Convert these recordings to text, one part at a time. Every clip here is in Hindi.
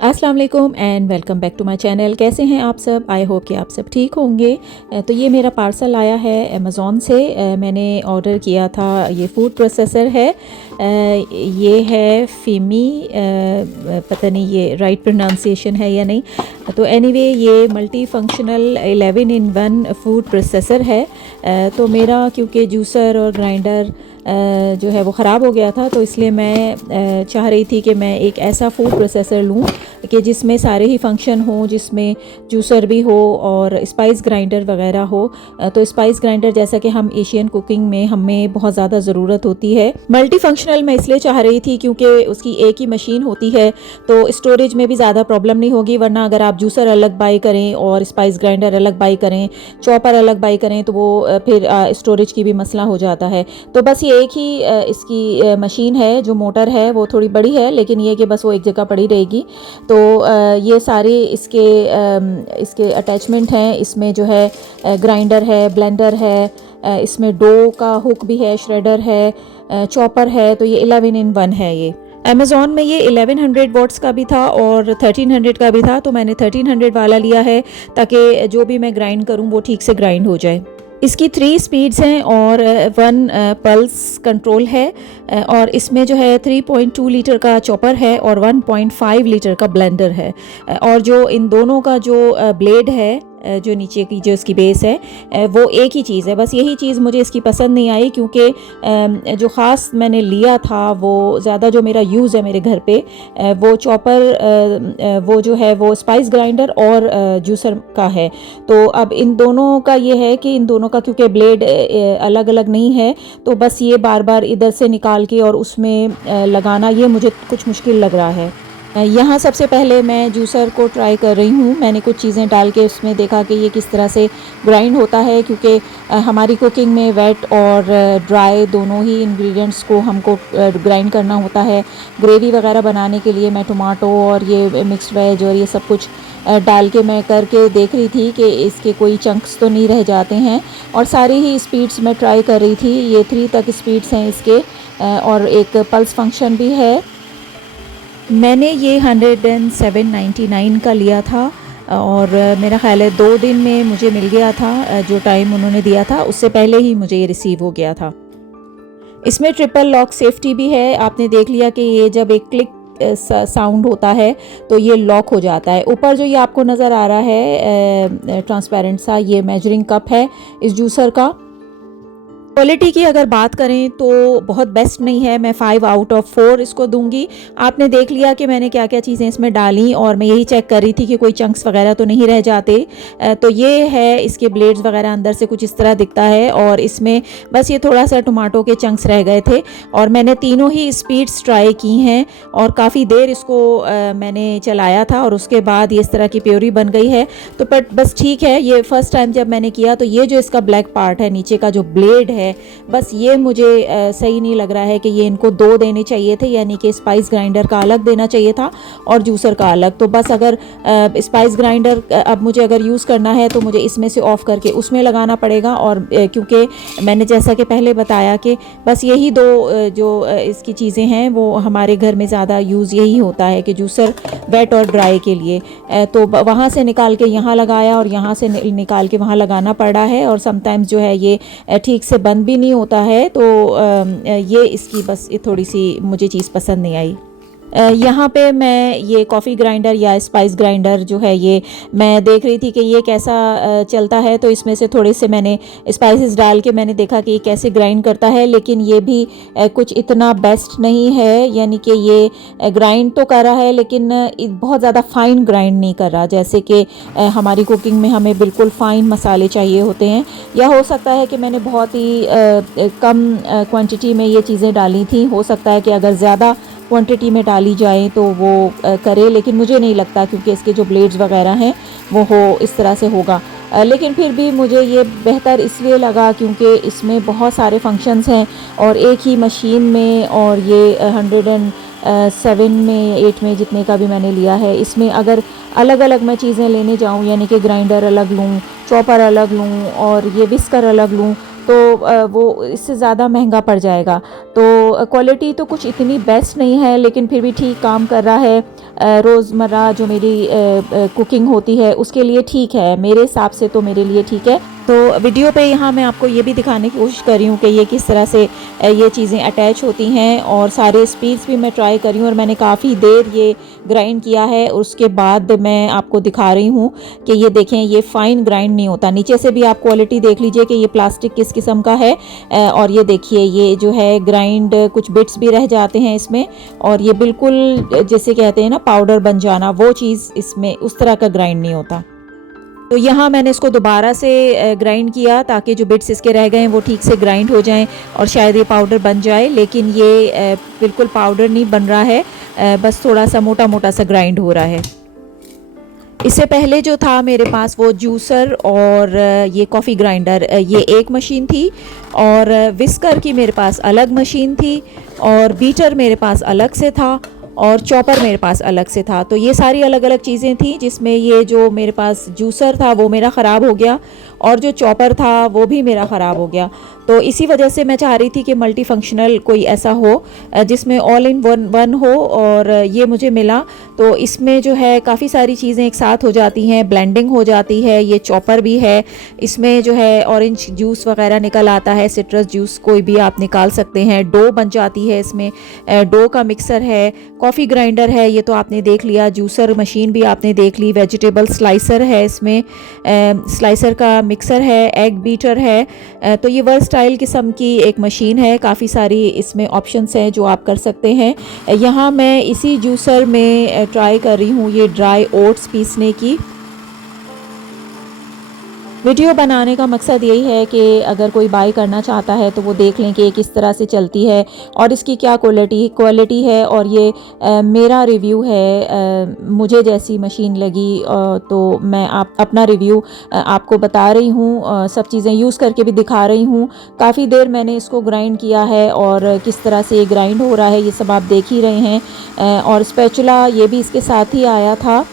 अस्सलाम वालेकुम and welcome back to my channel. कैसे हैं आप सब? आई होप कि आप सब ठीक होंगे। तो ये मेरा पार्सल आया है अमेज़ॉन से। मैंने ऑर्डर किया था, ये फूड प्रोसेसर है। ये है फ़िमी, पता नहीं ये राइट प्रोनाउंसिएशन है या नहीं। तो एनीवे ये मल्टी फंक्शनल 11 इन 1 फूड प्रोसेसर है। तो मेरा क्योंकि जूसर और ग्राइंडर जो है वो ख़राब हो गया था, तो इसलिए मैं चाह रही थी कि मैं एक ऐसा फूड प्रोसेसर लूँ कि जिसमें सारे ही फंक्शन हों, जिसमें जूसर भी हो और स्पाइस ग्राइंडर वगैरह हो। तो स्पाइस ग्राइंडर जैसा कि हम एशियन कुकिंग में हमें बहुत ज़्यादा ज़रूरत होती है। मल्टी फंक्शनल मैं इसलिए चाह रही थी क्योंकि उसकी एक ही मशीन होती है, तो स्टोरेज में भी ज़्यादा प्रॉब्लम नहीं होगी। वरना अगर आप जूसर अलग बाई करें और स्पाइस ग्राइंडर अलग बाई करें, चॉपर अलग बाई करें, तो वो फिर स्टोरेज की भी मसला हो जाता है। तो बस ये एक ही इसकी मशीन है। जो मोटर है वो थोड़ी बड़ी है, लेकिन ये कि बस वो एक जगह पड़ी रहेगी। तो ये सारे इसके अटैचमेंट हैं। इसमें जो है ग्राइंडर है, ब्लेंडर है, इसमें डो का हुक भी है, श्रेडर है, चॉपर है। तो ये 11 इन 1 है। ये अमेज़ॉन में ये 1100 वॉट्स का भी था और 1300 का भी था। तो मैंने 1300 वाला लिया है ताकि जो भी मैं ग्राइंड करूँ वो ठीक से ग्राइंड हो जाए। इसकी 3 स्पीड्स हैं और 1 पल्स कंट्रोल है। और इसमें जो है 3.2 लीटर का चॉपर है और 1.5 लीटर का ब्लेंडर है। और जो इन दोनों का जो ब्लेड है, जो नीचे की जो इसकी बेस है, वो एक ही चीज़ है। बस यही चीज़ मुझे इसकी पसंद नहीं आई, क्योंकि जो ख़ास मैंने लिया था वो ज़्यादा जो मेरा यूज़ है मेरे घर पे, वो चॉपर, वो जो है वो स्पाइस ग्राइंडर और जूसर का है। तो अब इन दोनों का ये है कि इन दोनों का क्योंकि ब्लेड अलग अलग नहीं है, तो बस ये बार बार इधर से निकाल के और उसमें लगाना, ये मुझे कुछ मुश्किल लग रहा है। यहाँ सबसे पहले मैं जूसर को ट्राई कर रही हूँ। मैंने कुछ चीज़ें डाल के उसमें देखा कि ये किस तरह से ग्राइंड होता है, क्योंकि हमारी कुकिंग में वेट और ड्राई दोनों ही इंग्रेडिएंट्स को हमको ग्राइंड करना होता है। ग्रेवी वगैरह बनाने के लिए मैं टमाटो और ये मिक्स्ड वेज और ये सब कुछ डाल के मैं करके देख रही थी कि इसके कोई चंक्स तो नहीं रह जाते हैं। और सारी ही स्पीड्स मैं ट्राई कर रही थी। ये 3 तक स्पीड्स हैं इसके, और एक पल्स फंक्शन भी है। मैंने ये 107.99 का लिया था और मेरा ख़्याल है 2 दिन में मुझे मिल गया था। जो टाइम उन्होंने दिया था उससे पहले ही मुझे ये रिसीव हो गया था। इसमें ट्रिपल लॉक सेफ्टी भी है। आपने देख लिया कि ये जब एक क्लिक साउंड होता है तो ये लॉक हो जाता है। ऊपर जो ये आपको नज़र आ रहा है ट्रांसपेरेंट सा, ये मेजरिंग कप है इस जूसर का। क्वालिटी की अगर बात करें तो बहुत बेस्ट नहीं है। मैं 5 आउट ऑफ 4 इसको दूंगी। आपने देख लिया कि मैंने क्या क्या चीज़ें इसमें डाली और मैं यही चेक कर रही थी कि कोई चंक्स वगैरह तो नहीं रह जाते। तो ये है, इसके ब्लेड्स वगैरह अंदर से कुछ इस तरह दिखता है, और इसमें बस ये थोड़ा सा टमाटो के चंक्स रह गए थे। और मैंने तीनों ही स्पीड्स ट्राई की हैं और काफ़ी देर इसको मैंने चलाया था, और उसके बाद ये इस तरह की प्योरी बन गई है। तो बस ठीक है। ये फर्स्ट टाइम जब मैंने किया तो ये जो इसका ब्लैक पार्ट है, नीचे का जो ब्लेड है, बस ये मुझे सही नहीं लग रहा है कि ये इनको 2 देने चाहिए थे, यानी कि स्पाइस ग्राइंडर का अलग देना चाहिए था और जूसर का अलग। तो बस अगर स्पाइस ग्राइंडर अब मुझे अगर यूज़ करना है तो मुझे इसमें से ऑफ़ करके उसमें लगाना पड़ेगा। और क्योंकि मैंने जैसा कि पहले बताया कि बस यही 2 जो इसकी चीज़ें हैं वो हमारे घर में ज़्यादा यूज़ यही होता है कि जूसर वेट और ड्राई के लिए। तो वहाँ से निकाल के यहाँ लगाया और यहाँ से निकाल के वहाँ लगाना पड़ा है। और समटाइम्स जो है ये ठीक से बंद भी नहीं होता है। तो ये इसकी बस ये थोड़ी सी मुझे चीज़ पसंद नहीं आई। यहाँ पे मैं ये कॉफ़ी ग्राइंडर या स्पाइस ग्राइंडर जो है, ये मैं देख रही थी कि ये कैसा चलता है। तो इसमें से थोड़े से मैंने स्पाइसेस डाल के मैंने देखा कि ये कैसे ग्राइंड करता है, लेकिन ये भी कुछ इतना बेस्ट नहीं है। यानी कि ये ग्राइंड तो कर रहा है लेकिन बहुत ज़्यादा फ़ाइन ग्राइंड नहीं कर रहा, जैसे कि हमारी कुकिंग में हमें बिल्कुल फ़ाइन मसाले चाहिए होते हैं। या हो सकता है कि मैंने बहुत ही कम क्वांटिटी में ये चीज़ें डाली थी। हो सकता है कि अगर ज़्यादा क्वांटिटी में डाली जाए तो वो करे, लेकिन मुझे नहीं लगता, क्योंकि इसके जो ब्लेड्स वगैरह हैं वो इस तरह से होगा। लेकिन फिर भी मुझे ये बेहतर इसलिए लगा क्योंकि इसमें बहुत सारे फंक्शंस हैं और एक ही मशीन में। और ये 107 में 8 में जितने का भी मैंने लिया है, इसमें अगर अलग अलग मैं चीज़ें लेने जाऊं, यानी कि ग्राइंडर अलग लूं, चॉपर अलग लूं और ये विस्कर अलग लूं, तो वो इससे ज़्यादा महंगा पड़ जाएगा। तो क्वालिटी तो कुछ इतनी बेस्ट नहीं है, लेकिन फिर भी ठीक काम कर रहा है। रोज़मर्रा जो मेरी कुकिंग होती है उसके लिए ठीक है, मेरे हिसाब से तो मेरे लिए ठीक है। तो वीडियो पे यहाँ मैं आपको ये भी दिखाने की कोशिश कर रही हूँ कि ये किस तरह से ये चीज़ें अटैच होती हैं, और सारे स्पीड्स भी मैं ट्राई कर रही हूँ। और मैंने काफ़ी देर ये ग्राइंड किया है, उसके बाद मैं आपको दिखा रही हूँ कि ये देखें, ये फ़ाइन ग्राइंड नहीं होता। नीचे से भी आप क्वालिटी देख लीजिए कि ये प्लास्टिक किस किस्म का है। और ये देखिए, ये जो है ग्राइंड कुछ बिट्स भी रह जाते हैं इसमें, और ये बिल्कुल जैसे कहते हैं ना पाउडर बन जाना, वो चीज़ इसमें उस तरह का ग्राइंड नहीं होता। तो यहाँ मैंने इसको दोबारा से ग्राइंड किया ताकि जो बिट्स इसके रह गए हैं वो ठीक से ग्राइंड हो जाएं और शायद ये पाउडर बन जाए, लेकिन ये बिल्कुल पाउडर नहीं बन रहा है, बस थोड़ा सा मोटा मोटा सा ग्राइंड हो रहा है। इससे पहले जो था मेरे पास वो जूसर और ये कॉफ़ी ग्राइंडर, ये एक मशीन थी, और विस्कर की मेरे पास अलग मशीन थी, और बीटर मेरे पास अलग से था, और चॉपर मेरे पास अलग से था। तो ये सारी अलग अलग चीज़ें थी, जिसमें ये जो मेरे पास जूसर था वो मेरा ख़राब हो गया, और जो चॉपर था वो भी मेरा ख़राब हो गया। तो इसी वजह से मैं चाह रही थी कि मल्टी फंक्शनल कोई ऐसा हो जिसमें ऑल इन वन हो, और ये मुझे मिला। तो इसमें जो है काफ़ी सारी चीज़ें एक साथ हो जाती हैं, ब्लेंडिंग हो जाती है, ये चॉपर भी है, इसमें जो है ऑरेंज जूस वगैरह निकल आता है, सिट्रस जूस कोई भी आप निकाल सकते हैं, डो बन जाती है इसमें, डो का मिक्सर है, कॉफ़ी ग्राइंडर है, ये तो आपने देख लिया, जूसर मशीन भी आपने देख ली, वेजिटेबल स्लाइसर है इसमें, स्लाइसर का मिक्सर है, एग बीटर है। तो ये वर्सटाइल किस्म की एक मशीन है, काफ़ी सारी इसमें ऑप्शंस हैं जो आप कर सकते हैं। यहाँ मैं इसी जूसर में ट्राई कर रही हूँ ये ड्राई ओट्स पीसने की। वीडियो बनाने का मकसद यही है कि अगर कोई बाई करना चाहता है तो वो देख लें कि किस तरह से चलती है और इसकी क्या क्वालिटी है, और ये मेरा रिव्यू है, मुझे जैसी मशीन लगी, तो मैं अपना रिव्यू आपको बता रही हूँ, सब चीज़ें यूज़ करके भी दिखा रही हूँ। काफ़ी देर मैंने इसको ग्राइंड किया है, और किस तरह से ये ग्राइंड हो रहा है ये सब आप देख ही रहे हैं। और स्पैचुला ये भी इसके साथ ही आया था।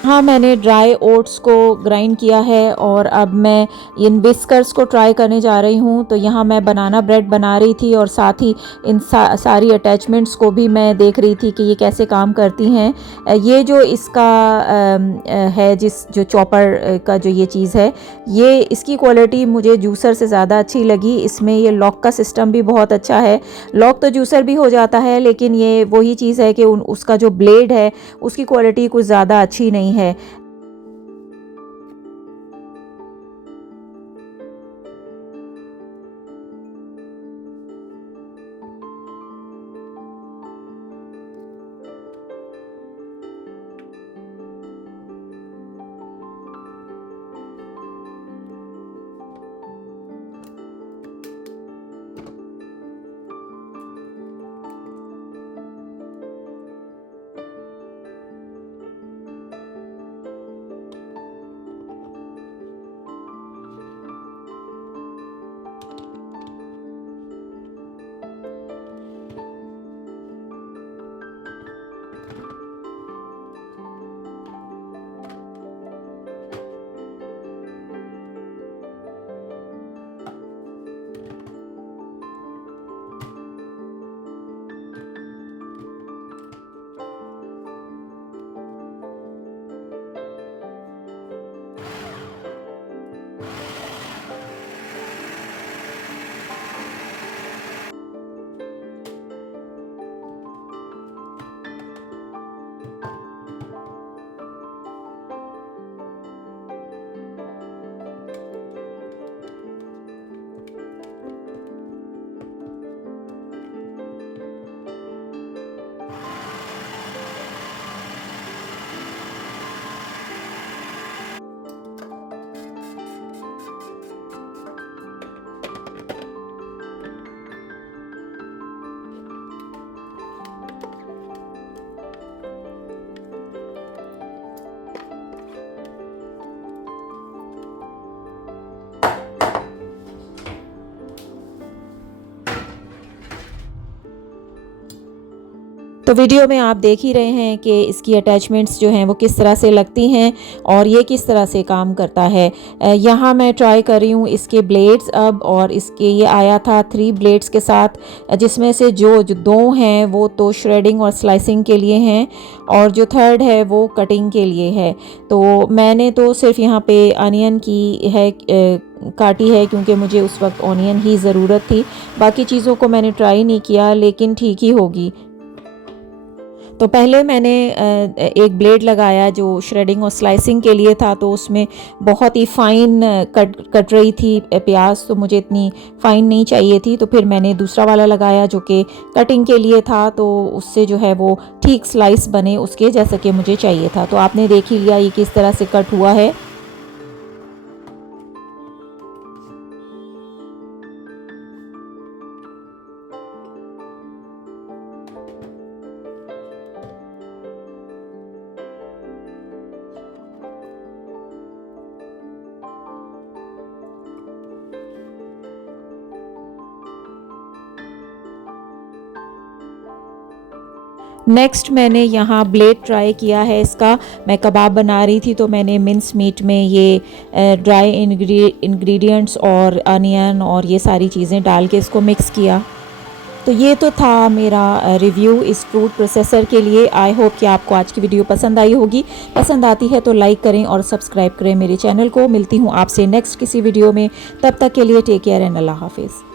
हाँ, मैंने ड्राई ओट्स को ग्राइंड किया है, और अब मैं इन विस्कर्स को ट्राई करने जा रही हूँ। तो यहाँ मैं बनाना ब्रेड बना रही थी, और साथ ही इन सारी अटैचमेंट्स को भी मैं देख रही थी कि ये कैसे काम करती हैं। ये जो इसका है, जो चॉपर का जो ये चीज़ है, ये इसकी क्वालिटी मुझे जूसर से ज़्यादा अच्छी लगी। इसमें ये लॉक का सिस्टम भी बहुत अच्छा है। लॉक तो जूसर भी हो जाता है, लेकिन ये वही चीज़ है कि उसका जो ब्लेड है उसकी क्वालिटी कुछ ज़्यादा अच्छी नहीं है। तो वीडियो में आप देख ही रहे हैं कि इसकी अटैचमेंट्स जो हैं वो किस तरह से लगती हैं और ये किस तरह से काम करता है। यहाँ मैं ट्राई कर रही हूँ इसके ब्लेड्स अब, और इसके ये आया था 3 ब्लेड्स के साथ, जिसमें से जो 2 हैं वो तो श्रेडिंग और स्लाइसिंग के लिए हैं और जो 3rd है वो कटिंग के लिए है। तो मैंने तो सिर्फ यहाँ पे अनियन की है काटी है, क्योंकि मुझे उस वक्त ऑनियन ही ज़रूरत थी। बाकी चीज़ों को मैंने ट्राई नहीं किया, लेकिन ठीक ही होगी। तो पहले मैंने एक ब्लेड लगाया जो श्रेडिंग और स्लाइसिंग के लिए था, तो उसमें बहुत ही फ़ाइन कट रही थी प्याज, तो मुझे इतनी फ़ाइन नहीं चाहिए थी। तो फिर मैंने दूसरा वाला लगाया जो कि कटिंग के लिए था, तो उससे जो है वो ठीक स्लाइस बने उसके जैसा कि मुझे चाहिए था। तो आपने देख ही लिया ये किस तरह से कट हुआ है। नेक्स्ट मैंने यहाँ ब्लेड ट्राई किया है इसका। मैं कबाब बना रही थी, तो मैंने मिन्स मीट में ये ड्राई इंग्रेडिएंट्स और अनियन और ये सारी चीज़ें डाल के इसको मिक्स किया। तो ये तो था मेरा रिव्यू इस फूड प्रोसेसर के लिए। आई होप कि आपको आज की वीडियो पसंद आई होगी। पसंद आती है तो लाइक करें और सब्सक्राइब करें मेरे चैनल को। मिलती हूँ आपसे नेक्स्ट किसी वीडियो में, तब तक के लिए टेक केयर एंड अल्लाह हाफिज़।